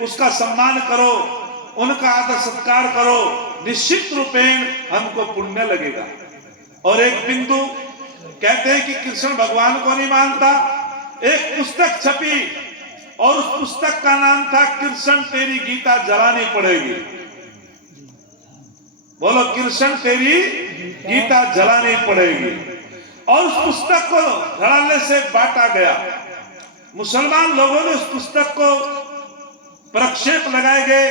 उसका सम्मान करो, उनका आदर सत्कार करो, निश्चित रूपेण हमको पुण्य लगेगा। और एक बिंदु कहते हैं कि कृष्ण भगवान को नहीं मानता। एक पुस्तक छपी और उस पुस्तक का नाम था कृष्ण तेरी गीता जलानी पड़ेगी। बोलो, कृष्ण तेरी गीता जलानी पड़ेगी। और उस पुस्तक को धड़ल्ले से बांटा गया। मुसलमान लोगों ने उस पुस्तक को प्रक्षेप लगाए गए,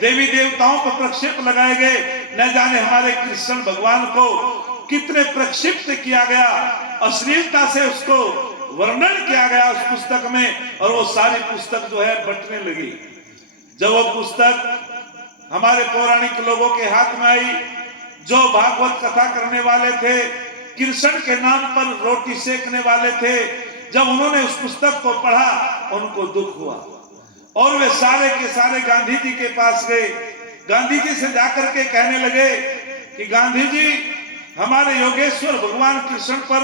देवी देवताओं को प्रक्षेप लगाए गए। न जाने हमारे कृष्ण भगवान को कितने प्रक्षिप्त किया गया, अश्लीलता से उसको वर्णन किया गया उस पुस्तक में। और वो सारी पुस्तक जो है बंटने लगी। जब वो पुस्तक हमारे पौराणिक लोगों के हाथ में आई, जो भागवत कथा करने वाले थे, कृष्ण के नाम पर रोटी सेकने वाले थे, जब उन्होंने उस पुस्तक को पढ़ा उनको दुख हुआ और वे सारे के सारे गांधी जी के पास गए। गांधी जी से जाकर के कहने लगे कि गांधी जी, हमारे योगेश्वर भगवान कृष्ण पर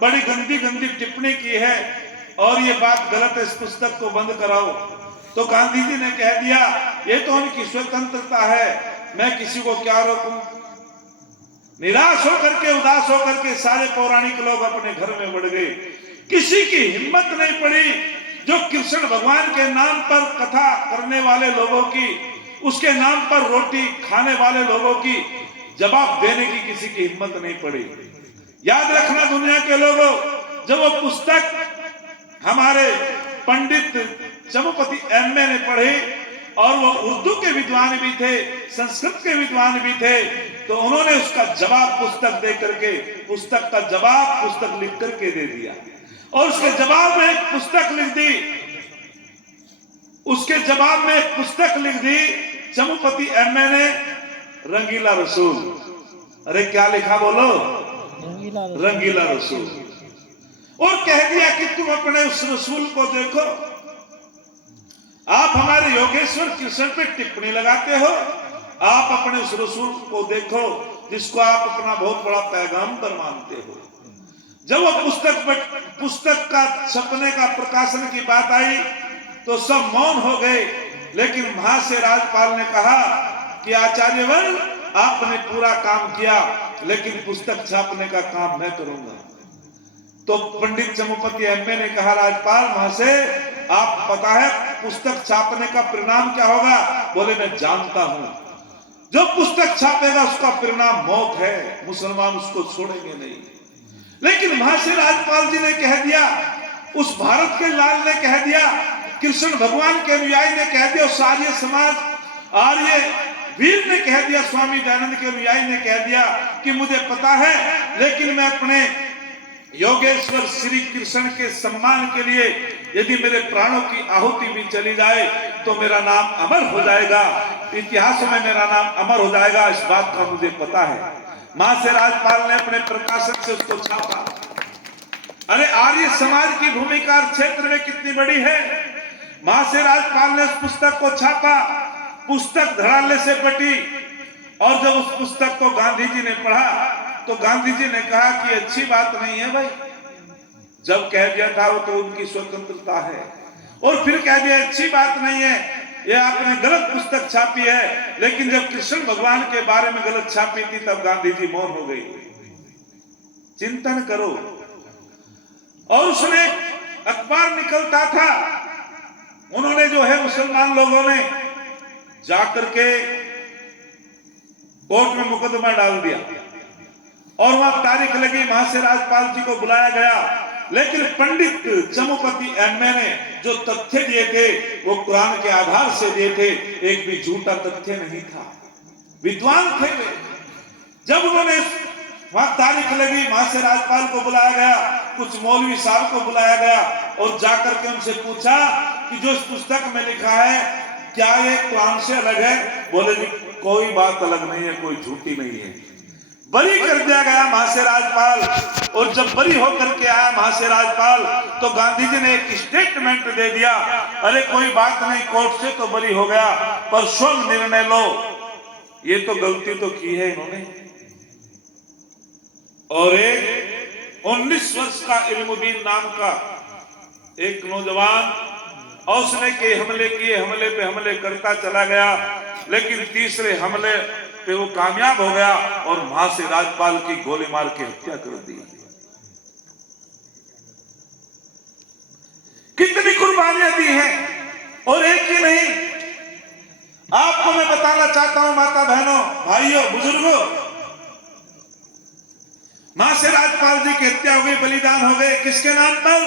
बड़ी गंदी गंदी टिप्पणी की है और ये बात गलत है, इस पुस्तक को बंद कराओ। तो गांधी जी ने कह दिया, ये तो उनकी स्वतंत्रता है, मैं किसी को क्या रोकूं। निराश होकर के, उदास होकर के सारे पौराणिक लोग अपने घर में बढ़ गए। किसी की हिम्मत नहीं पड़ी जो कृष्ण भगवान के नाम पर कथा करने वाले लोगों की, उसके नाम पर रोटी खाने वाले लोगों की जवाब देने की किसी की हिम्मत नहीं पड़ी। याद रखना दुनिया के लोगों, जब वो पुस्तक हमारे पंडित चमुपति एमए ने पढ़ी और वो उर्दू के विद्वान भी थे, संस्कृत के विद्वान भी थे, तो उन्होंने उसका जवाब पुस्तक दे करके, पुस्तक का जवाब पुस्तक लिख करके दे दिया। और उसके जवाब में एक पुस्तक लिख दी, उसके जवाब में एक पुस्तक लिख दी चमुपति एमए ने, रंगीला रसूल। अरे क्या लिखा बोलो? रंगीला रसूल। और कह दिया कि तुम अपने उस रसूल को देखो, आप हमारे योगेश्वर कृष्ण पे टिप्पणी लगाते हो, आप अपने उस रसूल को देखो जिसको आप अपना बहुत बड़ा पैगंबर मानते हो। जब वो पुस्तक का छपने का प्रकाशन की बात आई तो सब मौन हो गए। लेकिन वहां से राज्यपाल ने कहा कि आचार्यवर, आपने पूरा काम किया, लेकिन पुस्तक छापने का काम मैं करूंगा। तो पंडित चमुपति एमए ने कहा, राज्यपाल वहां से आप पता है पुस्तक छापने का परिणाम क्या होगा? बोले, मैं जानता हूं, जो पुस्तक छापेगा उसका परिणाम मौत है, मुसलमान उसको छोड़ेंगे नहीं। लेकिन वहां से राज्यपाल जी ने कह दिया, उस भारत के लाल ने कह दिया, कृष्ण भगवान के अनुयायी ने कह दिया, उस आर्य समाज आर्य वीर ने कह दिया, स्वामी दयानंद के अनुयायी ने कह दिया कि मुझे पता है, लेकिन मैं अपने योगेश्वर श्री कृष्ण के सम्मान के लिए यदि मेरे प्राणों की आहुति भी चली जाए तो मेरा नाम अमर हो जाएगा, इतिहास में मेरा नाम अमर हो जाएगा, इस बात का मुझे पता है। वहां से राज्यपाल ने अपने प्रकाशन से उसको छापा। अरे आर्य समाज की भूमिका क्षेत्र में कितनी बड़ी है। वहां से राज्यपाल ने उस पुस्तक को छापा, पुस्तक धड़ल्ले से बटी। और जब उस पुस्तक को गांधी जी ने पढ़ा तो गांधी जी ने कहा कि अच्छी बात नहीं है भाई, जब कह दिया था वो तो उनकी स्वतंत्रता है, और फिर कह दिया अच्छी बात नहीं है, ये आपने गलत पुस्तक छापी है। लेकिन जब कृष्ण भगवान के बारे में गलत छापी थी तब गांधी जी मौन हो गई। चिंतन करो। और उसने अखबार निकलता था, उन्होंने जो है मुसलमान लोगों ने जाकर के कोर्ट में मुकदमा डाल दिया और वहां तारीख लगी, वहां से राज्यपाल जी को बुलाया गया। लेकिन पंडित चमुपति एमए ने जो तथ्य दिए थे वो कुरान के आधार से दिए थे, एक भी झूठा तथ्य नहीं था, विद्वान थे वे। जब उन्होंने वहां तारीख लगी, वहां से राज्यपाल को बुलाया गया, कुछ मौलवी साहब को बुलाया गया और जाकर के उनसे पूछा कि जो इस पुस्तक में लिखा है क्या ये कुरान से अलग है? बोले जी कोई बात अलग नहीं है, कोई झूठी नहीं है। बरी कर दिया गया वहां से राज्यपाल। और जब बरी होकर के आया वहां से राज्यपाल तो गांधी जी ने एक स्टेटमेंट दे दिया, अरे कोई बात नहीं, कोर्ट से तो बरी हो गया, पर स्वयं निर्णय लो, ये तो गलती तो की है इन्होंने। और एक 19 वर्ष का इल्मुद्दीन नाम का एक नौजवान और उसने के हमले किए, हमले पे हमले करता चला गया, लेकिन तीसरे हमले पे वो कामयाब हो गया और वहां से राजपाल की गोली मार के हत्या कर दी। कितनी कुर्बानियां दी हैं, और एक ही नहीं, आपको मैं बताना चाहता हूं माता बहनों, भाइयों, बुजुर्गों, मां से राजपाल जी की हत्या हो गई, बलिदान हो गए, किसके नाम पर?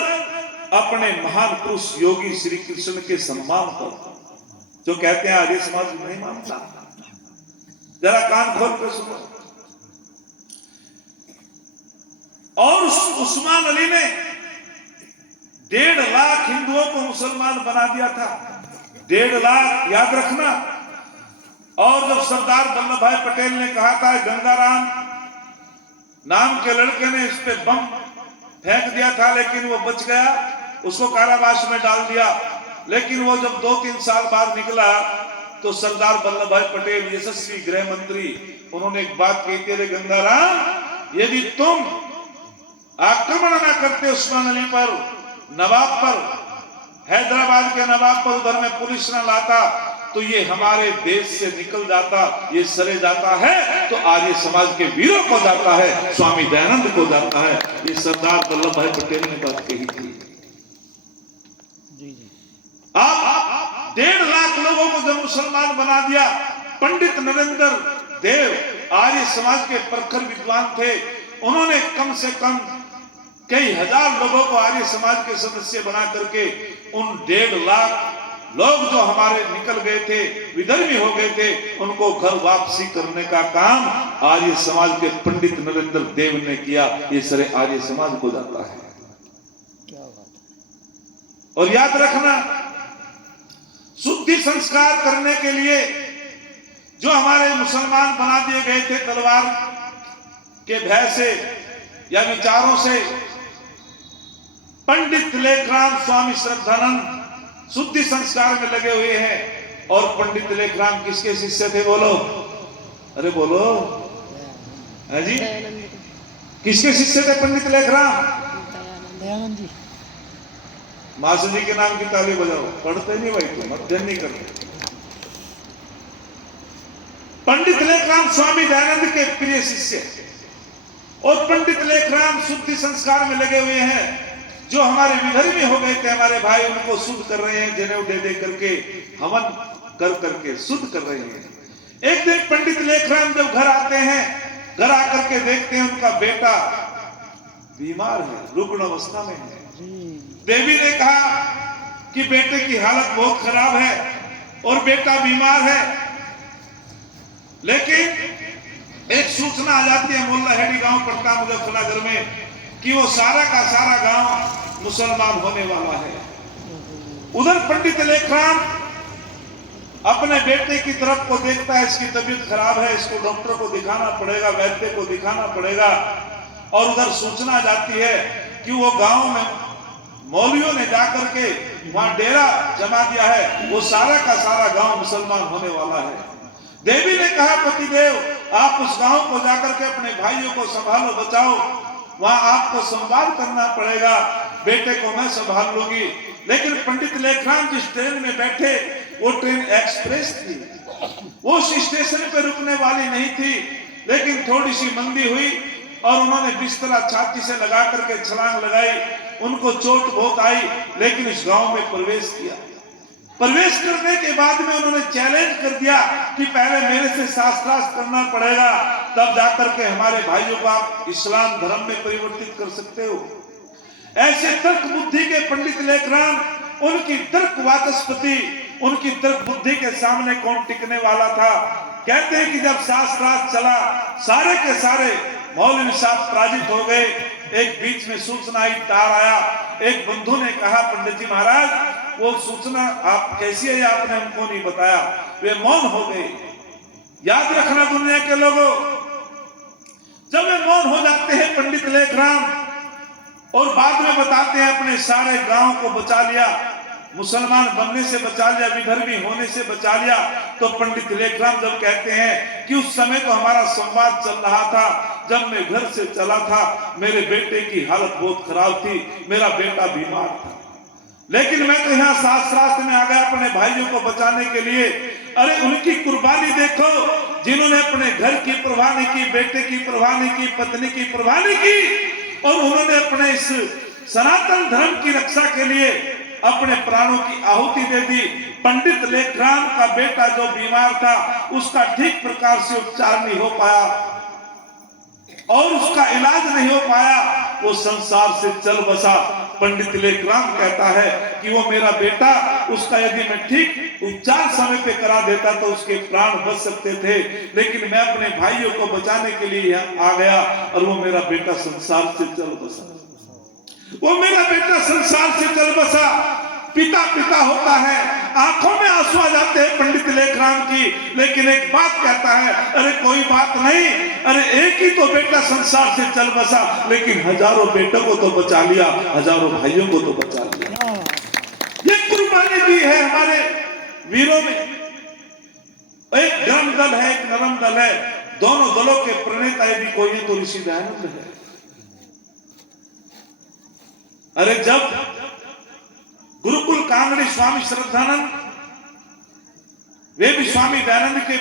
अपने महान पुरुष योगी श्री कृष्ण के सम्मान पर, जो कहते हैं आर्य समाज नहीं मानता। जरा कान खोल कर सुनो। और उस्मान अली ने 1.5 लाख हिंदुओं को मुसलमान बना दिया था, 1.5 लाख, याद रखना। और जब सरदार वल्लभ भाई पटेल ने कहा था, गंगाराम नाम के लड़के ने इस पे बम फेंक दिया था, लेकिन वो बच गया, उसको कारावास में डाल दिया। लेकिन वो जब 2-3 साल बाद निकला तो सरदार वल्लभ भाई पटेल, यशस्वी गृह मंत्री, उन्होंने एक बात कही थी, अरे गंगाराम, यदि तुम आक्रमण ना करते उस्मान अली पर, नवाब पर, हैदराबाद के नवाब पर, उधर में पुलिस ना लाता, तो ये हमारे देश से निकल जाता, ये सरे जाता है तो आर्य समाज के वीरों को जाता है, स्वामी दयानंद को जाता है। ये सरदार वल्लभ भाई पटेल ने बात कही थी। आप 1.5 लाख लोगों को जब मुसलमान बना दिया, पंडित नरेंद्र देव आर्य समाज के प्रखर विद्वान थे, उन्होंने कम से कम कई हजार लोगों को आर्य समाज के सदस्य बना करके उन 1.5 लाख लोग जो हमारे निकल गए थे, विधर्मी हो गए थे, उनको घर वापसी करने का काम आर्य समाज के पंडित नरेंद्र देव ने किया। ये सरे आर्य समाज को जाता है। क्या बात। और याद रखना, शुद्धि संस्कार करने के लिए जो हमारे मुसलमान बना दिए गए थे तलवार के भय से या विचारों से, पंडित लेखराम स्वामी श्रद्धानंद शुद्धि संस्कार में लगे हुए हैं। और पंडित लेखराम किसके शिष्य थे? बोलो, अरे बोलो, है जी, किसके शिष्य थे पंडित लेखराम? दयानंद जी। मासू जी के नाम की ताली बजाओ, पढ़ते नहीं भाई, तुम अध्ययन नहीं करते। पंडित लेखराम स्वामी दयानंद के प्रिय शिष्य, और पंडित लेखराम शुद्धि संस्कार में लगे हुए हैं। जो हमारे विधर्मी हो गए थे हमारे भाई, उनको शुद्ध कर रहे हैं, जनेऊ दे करके, हवन कर करके शुद्ध कर रहे हैं। एक दिन पंडित लेखराम जब घर आते हैं, घर आकर के देखते हैं उनका बेटा बीमार है, रुग्ण अवस्था में है। देवी ने कहा कि बेटे की हालत बहुत खराब है और बेटा बीमार है, लेकिन एक सूचना आ जाती है, मोल्ला हेडी गांव पड़ता मुजफ्फरनगर में, कि वो सारा का सारा गांव मुसलमान होने वाला है। उधर पंडित लेखराम अपने बेटे की तरफ को देखता है, इसकी तबीयत खराब है, इसको डॉक्टर को दिखाना पड़ेगा, वैद्य को दिखाना पड़ेगा। और उधर सूचना जाती है कि वो गांव में मौलवियों ने जाकर के वहां डेरा जमा दिया है, वो सारा का सारा गांव मुसलमान होने वाला है। देवी ने कहा, पतिदेव आप उस गांव को जाकर के अपने भाइयों को संभालो, बचाओ, वहां आपको संवाद करना पड़ेगा, बेटे को मैं संभाल लूंगी। लेकिन पंडित लेखराम जिस ट्रेन में बैठे, वो ट्रेन एक्सप्रेस थी, वो उस स्टेशन पे रुकने वाली नहीं थी। लेकिन थोड़ी सी मंदी हुई और उन्होंने बिस्तरा छाती से लगा करके छलांग लगाई, उनको चोट बहुत आई, लेकिन इस गांव में प्रवेश किया। प्रवेश करने के बाद में उन्होंने चैलेंज कर दिया कि पहले मेरे से शास्त्रार्थ करना पड़ेगा, तब जाकर के हमारे भाइयों को आप इस्लाम धर्म में परिवर्तित कर सकते हो। ऐसे तर्क बुद्धि के पंडित लेखराम, उनकी तर्क वाचस्पति, उनकी तर्क बुद्धि के सामने कौन टिकने वाला था। कहते हैं कि जब शास्त्रार्थ चला, सारे के सारे मौलवी साहब पराजित हो गए। एक बीच में सूचना आई, तार आया, एक बंधु ने कहा, पंडित जी महाराज वो सूचना आप कैसी है, आपने हमको नहीं बताया। वे मौन हो गए। याद रखना दुनिया के लोगों, जब वे मौन हो जाते हैं पंडित लेखराम, और बाद में बताते हैं अपने सारे गांव को बचा लिया, मुसलमान बनने से बचा लिया, विधर्मी होने से बचा लिया, तो पंडित लेखराम जब कहते हैं कि उस समय तो हमारा संवाद चल रहा था, जब मैं घर से चला था, मेरे बेटे की हालत बहुत खराब थी, मेरा बेटा बीमार था। लेकिन मैं तो यहाँ शास्त्रार्थ में आ गया अपने भाइयों को बचाने के लिए। अरे उनकी कुर्बानी देखो, जिन्होंने अपने घर की परवाह नहीं की, बेटे की परवाह नहीं की, पत्नी की परवाह नहीं की, और उन्होंने अपने इस सनातन धर्म की रक्षा के लिए अपने प्राणों की आहुति दे दी। पंडित लेखराम का बेटा जो बीमार था, उसका ठीक प्रकार से उपचार नहीं हो पाया और उसका इलाज नहीं हो पाया, वो संसार से चल बसा। पंडित लेखराम कहता है कि वो मेरा बेटा, उसका यदि मैं ठीक उपचार समय पे करा देता तो उसके प्राण बच सकते थे, लेकिन मैं अपने भाइयों को बचाने के लिए यहाँ आ गया और वो मेरा बेटा संसार से चल बसा। वो मेरा बेटा संसार से चल बसा। पिता पिता होता है, आंखों में आंसू आ जाते हैं पंडित लेखराम की, लेकिन एक बात कहता है, अरे कोई बात नहीं, अरे एक ही तो बेटा संसार से चल बसा, लेकिन हजारों बेटों को तो बचा लिया, हजारों भाइयों को तो बचा लिया। ये कुर्बानी दी है हमारे वीरों ने। एक गर्म दल है, एक नरम दल है, दोनों दलों के प्रणेता यदि कोई है तो ऋषि दयानंद है। अरे जब गुरुकुल कांगड़ी स्वामी श्रद्धानंद, वे भी स्वामी दयानंद के